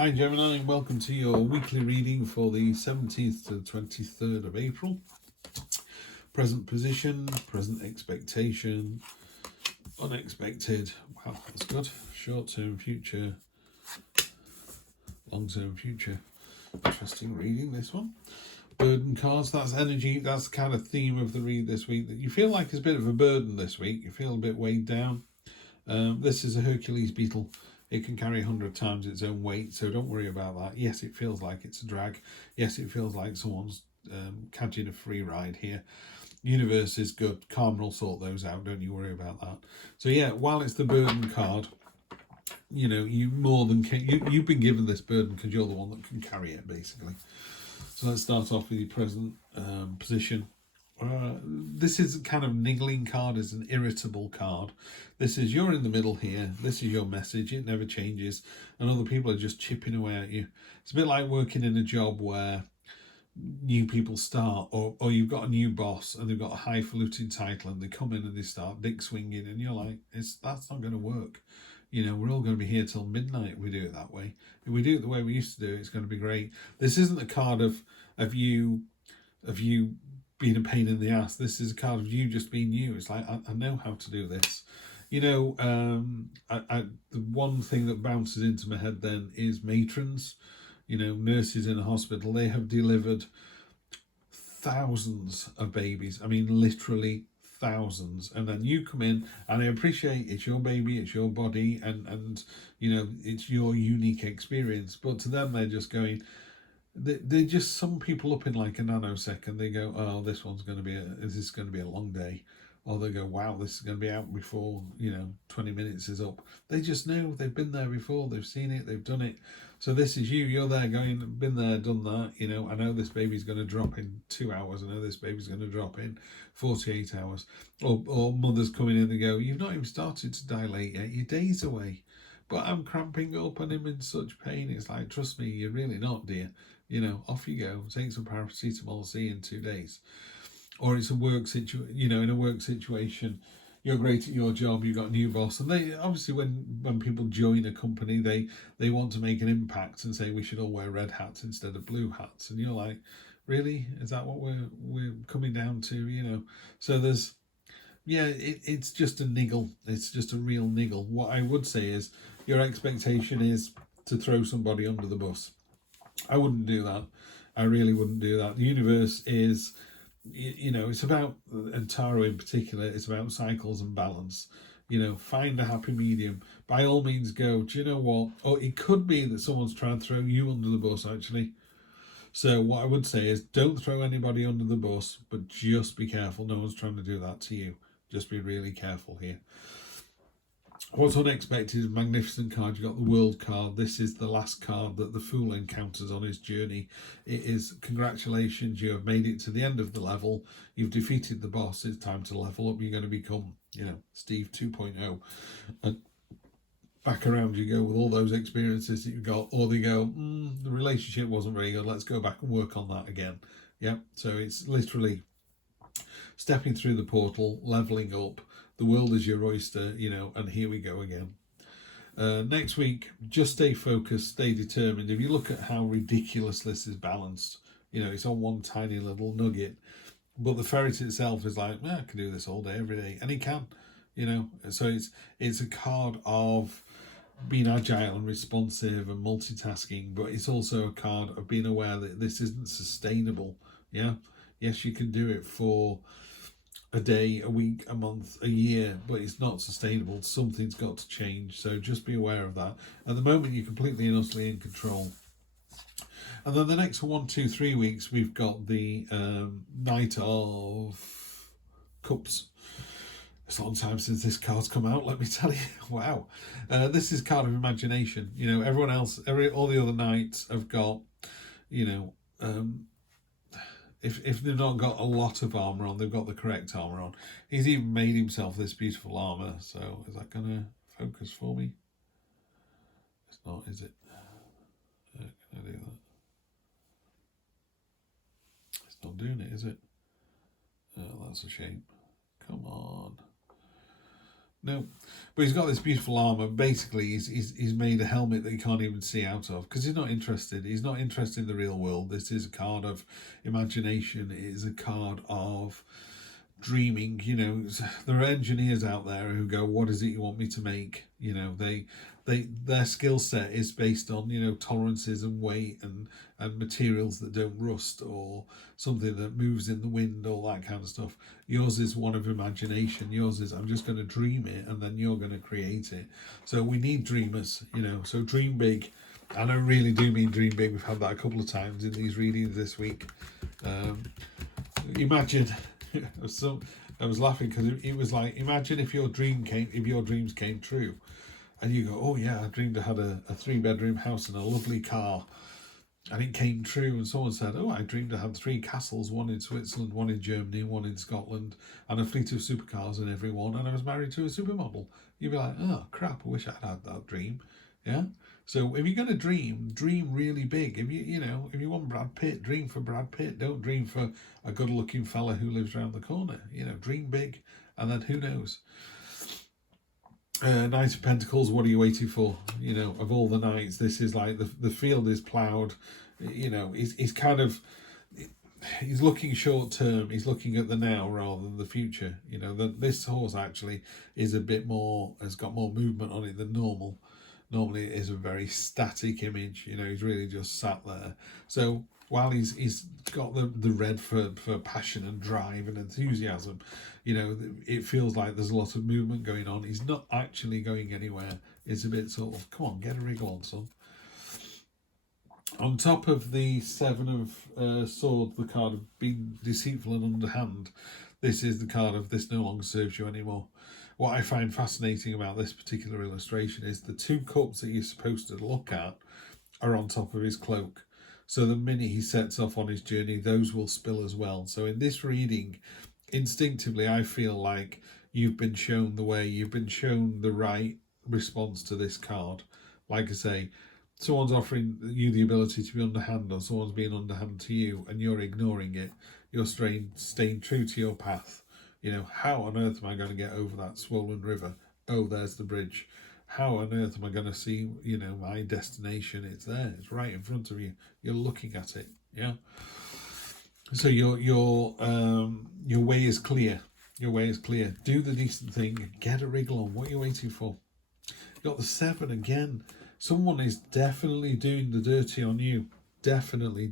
Hi Gemini, and welcome to your weekly reading for the 17th to the 23rd of April. Present position, present expectation, unexpected, wow, that's good. Short-term future, long-term future. Interesting reading, this one. Burden cards, that's energy, that's the kind of theme of the read this week, that you feel like it's a bit of a burden this week, you feel a bit weighed down. This is a Hercules beetle. It can carry 100 times its own weight, so don't worry about that. Yes, it feels like it's a drag. Yes, it feels like someone's catching a free ride here. Universe is good. Karma will sort those out. Don't you worry about that. So yeah, while it's the burden card, you know, you more than you've been given this burden because you're the one that can carry it, basically. So let's start off with your present position. This is kind of niggling card, is an irritable card. This is you're in the middle here. This is your message. It never changes, and other people are just chipping away at you. It's a bit like working in a job where new people start, or you've got a new boss and they've got a highfalutin title and they come in and they start dick swinging, and you're like, that's not going to work. You know, we're all going to be here till midnight if we do it that way. If we do it the way we used to do it, it's going to be great. This isn't a card of you being a pain in the ass. This is a card of you just being you. It's like, I know how to do this. You know, the one thing that bounces into my head then is matrons, you know, nurses in a hospital. They have delivered thousands of babies. I mean, literally thousands. And then you come in, and I appreciate it's your baby, it's your body, and you know, it's your unique experience. But to them, they're just going, they just sum people up in like a nanosecond. They go, oh, this is going to be a long day. Or they go, wow, this is going to be out before, 20 minutes is up. They just know, they've been there before, they've seen it, they've done it. So this is you're there going, been there, done that. I know this baby's going to drop in 2 hours. I know this baby's going to drop in 48 hours. Or mothers coming in and go, you've not even started to dilate yet, you're days away. But I'm cramping up and I'm in such pain. It's like, trust me, you're really not, dear. Off you go. Take some paracetamol, see you in 2 days. Or it's a work situation, in a work situation, you're great at your job, you've got a new boss. And they obviously, when people join a company, they want to make an impact and say we should all wear red hats instead of blue hats. And you're like, really? Is that what we're coming down to, So there's, it's just a niggle. It's just a real niggle. What I would say is your expectation is to throw somebody under the bus. I wouldn't do that. I really wouldn't do that. The universe is, it's about, and Taro in particular, it's about cycles and balance. Find a happy medium. By all means go, do you know what? Oh, it could be that someone's trying to throw you under the bus, actually. So what I would say is don't throw anybody under the bus, but just be careful. No one's trying to do that to you. Just be really careful here. What's unexpected is a magnificent card. You've got the World card. This is the last card that the Fool encounters on his journey. It is, congratulations, you have made it to the end of the level. You've defeated the boss. It's time to level up. You're going to become, Steve 2.0. And back around you go with all those experiences that you've got. Or they go, the relationship wasn't very good. Let's go back and work on that again. Yeah, so it's literally stepping through the portal, leveling up. The world is your oyster, and here we go again. Next week, just stay focused, stay determined. If you look at how ridiculous this is balanced, it's on one tiny little nugget. But the ferret itself is like, I can do this all day, every day. And he can, So it's a card of being agile and responsive and multitasking, but it's also a card of being aware that this isn't sustainable. Yeah. Yes, you can do it for a day, a week, a month, a year, but it's not sustainable. Something's got to change. So just be aware of that. At the moment, you're completely and utterly in control. And then the next 1, 2, 3 weeks, we've got the Knight of Cups. It's a long time since this card's come out, let me tell you. Wow. This is card of imagination. Everyone else, all the other knights have got, if they've not got a lot of armour on, they've got the correct armour on. He's even made himself this beautiful armour. So is that going to focus for me? It's not, is it? Can I do that? It's not doing it, is it? Oh, that's a shame. Come on. no. But he's got this beautiful armor. Basically, he's made a helmet that you can't even see out of because he's not interested. He's not interested in the real world. This is a card of imagination. It is a card of dreaming. You know, there are engineers out there who go, "What is it you want me to make?" You know, their skill set is based on, you know, tolerances and weight and materials that don't rust or something that moves in the wind, all that kind of stuff. Yours is one of imagination. Yours is, I'm just going to dream it and then you're going to create it. So we need dreamers, you know, so dream big. And I really do mean dream big. We've had that a couple of times in these readings this week. Imagine, I was laughing because it was like, imagine if your dreams came true. And you go, oh yeah, I dreamed I had a 3-bedroom house and a lovely car. And it came true. And someone said, oh, I dreamed I had 3 castles, one in Switzerland, one in Germany, one in Scotland, and a fleet of supercars in every one. And I was married to a supermodel. You'd be like, oh, crap, I wish I'd had that dream. Yeah? So if you're going to dream really big. If you want Brad Pitt, dream for Brad Pitt. Don't dream for a good-looking fella who lives around the corner. You know, dream big. And then who knows? Knight of Pentacles, what are you waiting for? You know, of all the knights, this is like the field is ploughed. You know, he's kind of, he's looking short term. He's looking at the now rather than the future. You know, this horse actually is a bit more, has got more movement on it than normal. Normally it is a very static image. You know, he's really just sat there. So while he's got the red for passion and drive and enthusiasm, you know, it feels like there's a lot of movement going on. He's not actually going anywhere. It's a bit sort of, come on, get a wriggle on, son. On top of the 7 of Swords, the card of being deceitful and underhand, this is the card of this no longer serves you anymore. What I find fascinating about this particular illustration is the 2 cups that you're supposed to look at are on top of his cloak. So the minute he sets off on his journey, those will spill as well. So in this reading, instinctively, I feel like you've been shown the way, you've been shown the right response to this card. Like I say, someone's offering you the ability to be underhand or someone's being underhand to you and you're ignoring it. You're staying true to your path. You know, how on earth am I going to get over that swollen river? Oh, there's the bridge. How on earth am I going to see, you know, my destination? It's there. It's right in front of you. You're looking at it. Yeah. So your way is clear. Your way is clear. Do the decent thing. Get a wriggle on. What are you waiting for? You got the 7 again. Someone is definitely doing the dirty on you. Definitely.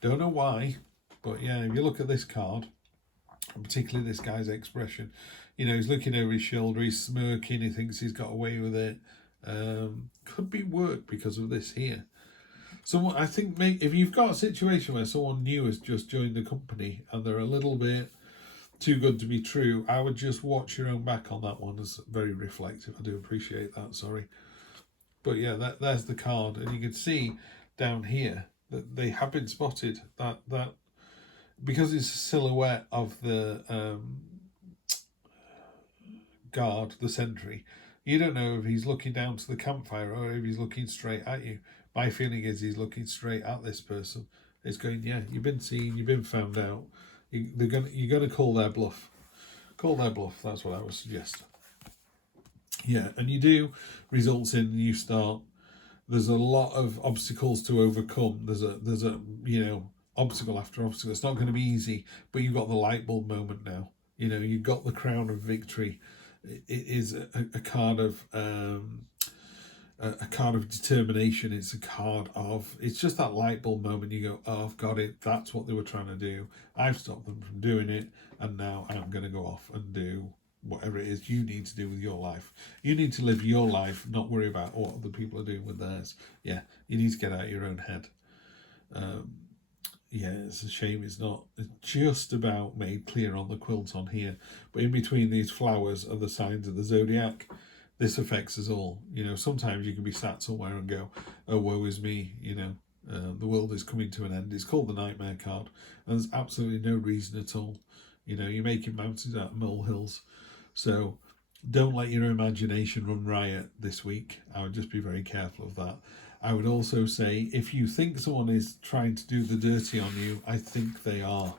Don't know why, but yeah, if you look at this card, and particularly this guy's expression, you know, he's looking over his shoulder, he's smirking, he thinks he's got away with it. Could be work because of this here. Someone, I think, if you've got a situation where someone new has just joined the company and they're a little bit too good to be true, I would just watch your own back on that one. It's very reflective. I do appreciate that, sorry. But yeah, there's the card. And you can see down here that they have been spotted. That because it's a silhouette of the guard, the sentry, you don't know if he's looking down to the campfire or if he's looking straight at you. My feeling is he's looking straight at this person. It's going, yeah, you've been seen, you've been found out. You're gonna call their bluff. Call their bluff. That's what I would suggest. Yeah, and you do results in you start. There's a lot of obstacles to overcome. There's a you know, obstacle after obstacle. It's not going to be easy, but you've got the light bulb moment now. You know, you've got the crown of victory. It is a card of a card of determination. It's a card of, it's just that light bulb moment. You go, oh, I've got it. That's what they were trying to do. I've stopped them from doing it, and now I'm going to go off and do whatever it is you need to do with your life. You need to live your life, not worry about what other people are doing with theirs. Yeah, you need to get out of your own head. Yeah, it's a shame it's not just about made clear on the quilt on here, but in between these flowers are the signs of the zodiac. This affects us all. You know, sometimes you can be sat somewhere and go, oh, woe is me, you know, the world is coming to an end. It's called the Nightmare card, and there's absolutely no reason at all. You know, you're making mountains out of molehills. So don't let your imagination run riot this week. I would just be very careful of that. I would also say, if you think someone is trying to do the dirty on you, I think they are.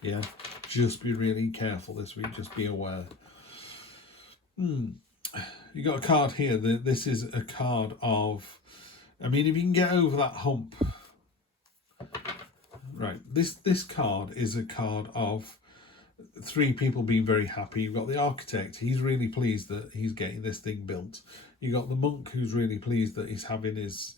Yeah, just be really careful this week. Just be aware. You got a card here. This is a card of, I mean, if you can get over that hump, right? This card is a card of three people being very happy. You've got the architect. He's really pleased that he's getting this thing built. You got the monk who's really pleased that he's having his,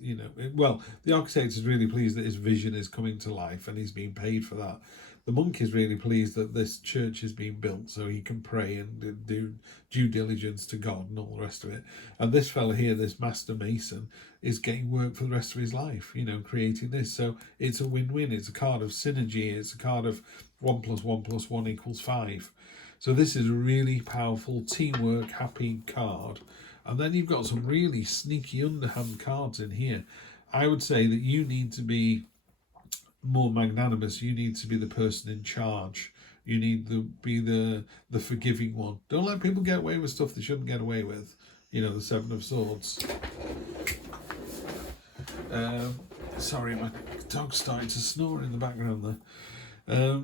well, the architect is really pleased that his vision is coming to life and he's being paid for that. The monk is really pleased that this church is being built so he can pray and do due diligence to God and all the rest of it. And this fella here, this master mason, is getting work for the rest of his life, creating this. So it's a win-win. It's a card of synergy. It's a card of 1 + 1 + 1 = 5. So this is a really powerful teamwork, happy card. And then you've got some really sneaky underhand cards in here. I would say that you need to be more magnanimous. You need to be the person in charge. You need to be the forgiving one. Don't let people get away with stuff they shouldn't get away with. The Seven of Swords. Sorry, my dog's starting to snore in the background there.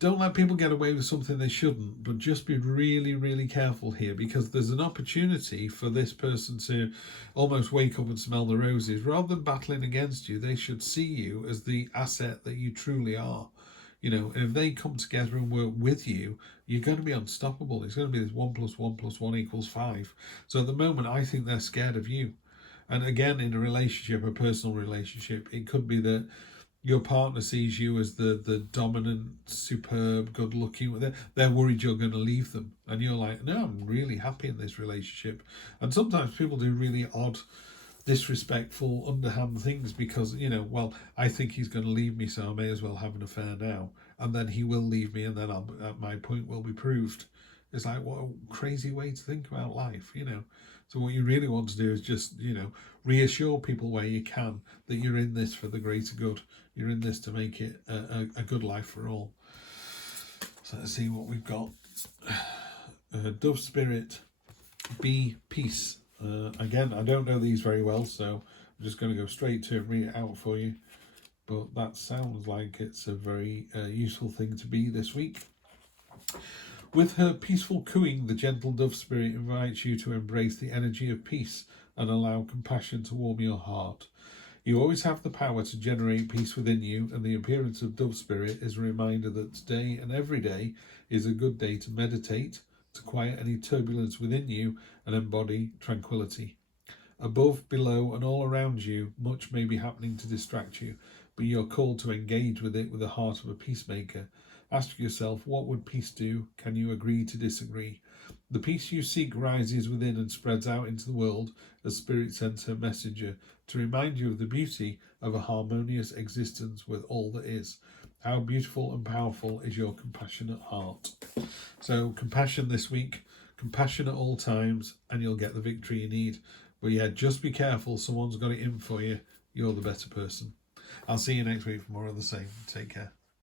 Don't let people get away with something they shouldn't, but just be really, really careful here, because there's an opportunity for this person to almost wake up and smell the roses. Rather than battling against you, they should see you as the asset that you truly are. And if they come together and work with you, you're going to be unstoppable. It's going to be this 1 + 1 + 1 = 5. So at the moment, I think they're scared of you. And again, in a relationship, a personal relationship, it could be that your partner sees you as the dominant, superb, good-looking. They're worried you're going to leave them. And you're like, no, I'm really happy in this relationship. And sometimes people do really odd, disrespectful, underhand things because, well, I think he's going to leave me, so I may as well have an affair now. And then he will leave me, and then my point will be proved. It's like, what a crazy way to think about life, So what you really want to do is just, reassure people where you can that you're in this for the greater good. You're in this to make it a good life for all. So let's see what we've got. Dove Spirit, Be Peace. Again, I don't know these very well, so I'm just going to go straight to it and read it out for you. But that sounds like it's a very useful thing to be this week. With her peaceful cooing, the gentle dove spirit invites you to embrace the energy of peace and allow compassion to warm your heart. You always have the power to generate peace within you, and the appearance of dove spirit is a reminder that today and every day is a good day to meditate, to quiet any turbulence within you and embody tranquility. Above, below, and all around you, much may be happening to distract you, but you're called to engage with it with the heart of a peacemaker. Ask yourself, what would peace do? Can you agree to disagree? The peace you seek rises within and spreads out into the world as Spirit sends her messenger to remind you of the beauty of a harmonious existence with all that is. How beautiful and powerful is your compassionate heart. So compassion this week, compassion at all times, and you'll get the victory you need. But yeah, just be careful. Someone's got it in for you. You're the better person. I'll see you next week for more of the same. Take care.